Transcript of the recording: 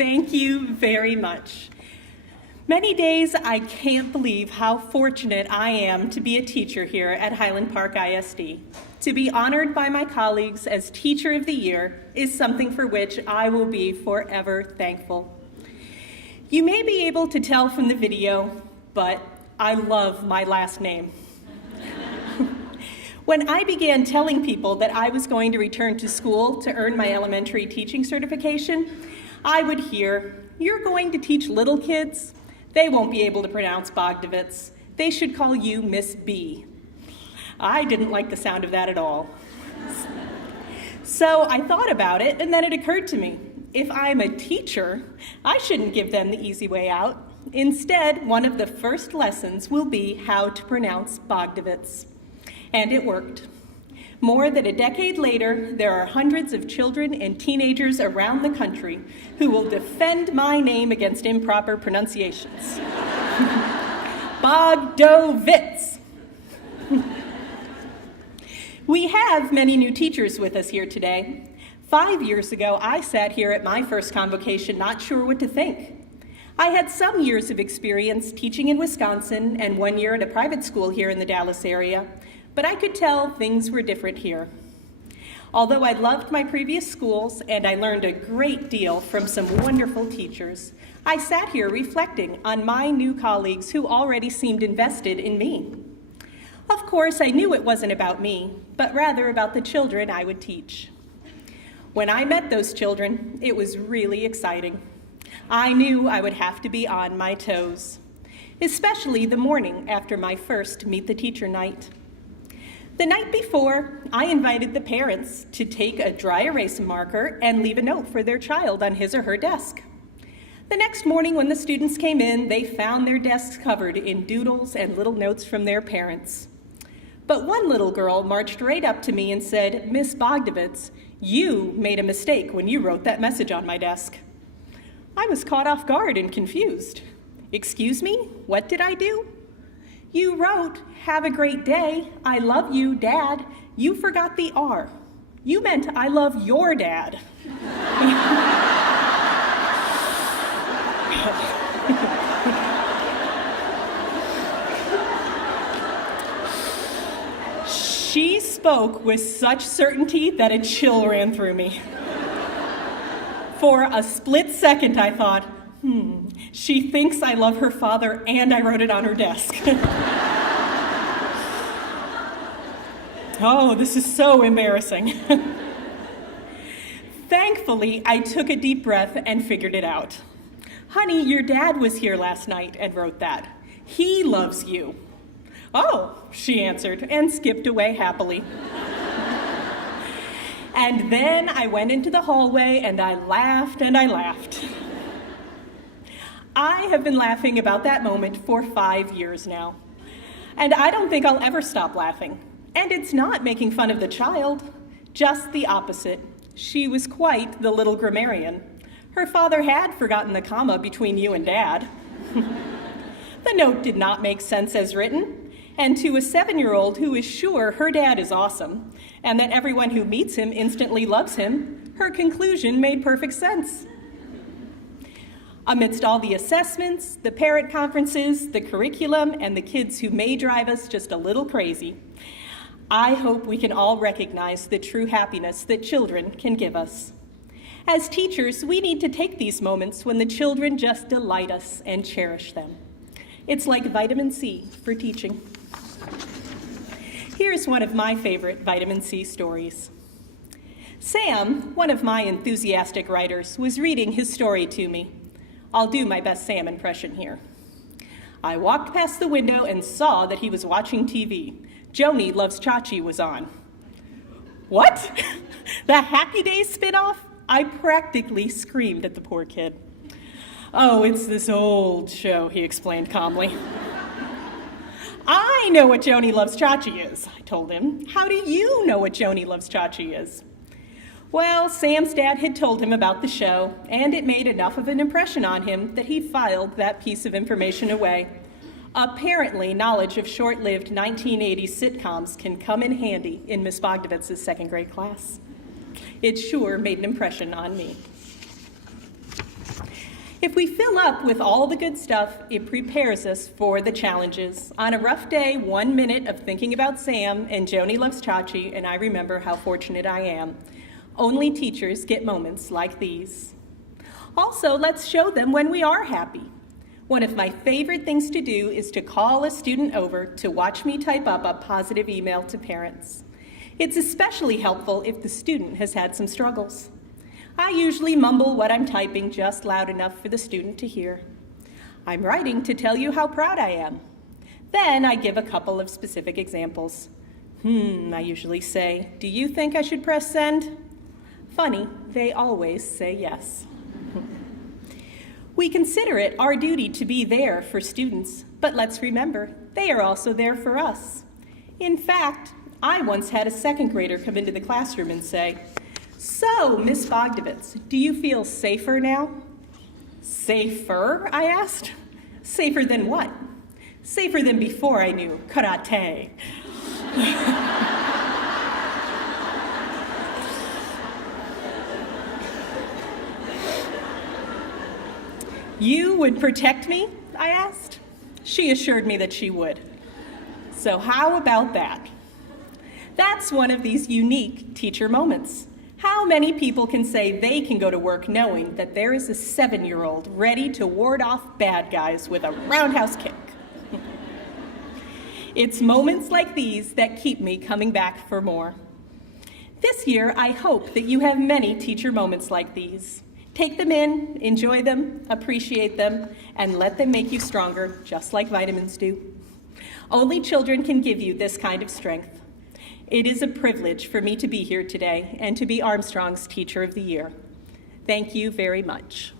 Thank you very much. Many days I can't believe how fortunate I am to be a teacher here at Highland Park ISD. To be honored by my colleagues as Teacher of the Year is something for which I will be forever thankful. You may be able to tell from the video, but I love my last name. When I began telling people that I was going to return to school to earn my elementary teaching certification, I would hear, "You're going to teach little kids? They won't be able to pronounce Bogdovitz. They should call you Miss B." I didn't like the sound of that at all. So I thought about it, and then it occurred to me, if I'm a teacher, I shouldn't give them the easy way out. Instead, one of the first lessons will be how to pronounce Bogdovitz. And it worked. More than a decade later, there are hundreds of children and teenagers around the country who will defend my name against improper pronunciations. Bogdovitz. We have many new teachers with us here today. 5 years ago, I sat here at my first convocation not sure what to think. I had some years of experience teaching in Wisconsin and 1 year at a private school here in the Dallas area, but I could tell things were different here. Although I loved my previous schools and I learned a great deal from some wonderful teachers, I sat here reflecting on my new colleagues who already seemed invested in me. Of course, I knew it wasn't about me, but rather about the children I would teach. When I met those children, it was really exciting. I knew I would have to be on my toes, especially the morning after my first Meet the Teacher night. The night before, I invited the parents to take a dry erase marker and leave a note for their child on his or her desk. The next morning when the students came in, they found their desks covered in doodles and little notes from their parents. But one little girl marched right up to me and said, "Miss Bogdovitz, you made a mistake when you wrote that message on my desk." I was caught off guard and confused. "Excuse me, what did I do?" "You wrote, 'Have a great day, I love you, Dad.' You forgot the R. You meant, 'I love your dad.'" She spoke with such certainty that a chill ran through me. For a split second, I thought, she thinks I love her father and I wrote it on her desk. Oh, this is so embarrassing. Thankfully, I took a deep breath and figured it out. "Honey, your dad was here last night and wrote that. He loves you." "Oh," she answered and skipped away happily. And then I went into the hallway and I laughed and I laughed. I have been laughing about that moment for 5 years now. And I don't think I'll ever stop laughing. And it's not making fun of the child, just the opposite. She was quite the little grammarian. Her father had forgotten the comma between you and Dad. The note did not make sense as written. And to a 7-year-old who is sure her dad is awesome and that everyone who meets him instantly loves him, her conclusion made perfect sense. Amidst all the assessments, the parent conferences, the curriculum, and the kids who may drive us just a little crazy, I hope we can all recognize the true happiness that children can give us. As teachers, we need to take these moments when the children just delight us and cherish them. It's like vitamin C for teaching. Here's one of my favorite vitamin C stories. Sam, one of my enthusiastic writers, was reading his story to me. I'll do my best Sam impression here. "I walked past the window and saw that he was watching TV. Joni Loves Chachi was on." "What? The Happy Days spinoff?" I practically screamed at the poor kid. "Oh, it's this old show," he explained calmly. "I know what Joni Loves Chachi is," I told him. "How do you know what Joni Loves Chachi is?" Well, Sam's dad had told him about the show, and it made enough of an impression on him that he filed that piece of information away. Apparently, knowledge of short-lived 1980s sitcoms can come in handy in Miss Bogdovitz's second grade class. It sure made an impression on me. If we fill up with all the good stuff, it prepares us for the challenges. On a rough day, 1 minute of thinking about Sam and Joni loves Chachi, and I remember how fortunate I am. Only teachers get moments like these. Also, let's show them when we are happy. One of my favorite things to do is to call a student over to watch me type up a positive email to parents. It's especially helpful if the student has had some struggles. I usually mumble what I'm typing just loud enough for the student to hear. I'm writing to tell you how proud I am. Then I give a couple of specific examples. I usually say, do you think I should press send? Funny, they always say yes. We consider it our duty to be there for students, but let's remember, they are also there for us. In fact, I once had a second grader come into the classroom and say, "So, Miss Bogdovitz, do you feel safer now?" Safer, I asked. Safer than what? Safer than before I knew karate. You would protect me? I asked. She assured me that she would. So how about that? That's one of these unique teacher moments. How many people can say they can go to work knowing that there is a 7-year-old ready to ward off bad guys with a roundhouse kick? It's moments like these that keep me coming back for more. This year, I hope that you have many teacher moments like these. Take them in, enjoy them, appreciate them, and let them make you stronger, just like vitamins do. Only children can give you this kind of strength. It is a privilege for me to be here today and to be Armstrong's Teacher of the Year. Thank you very much.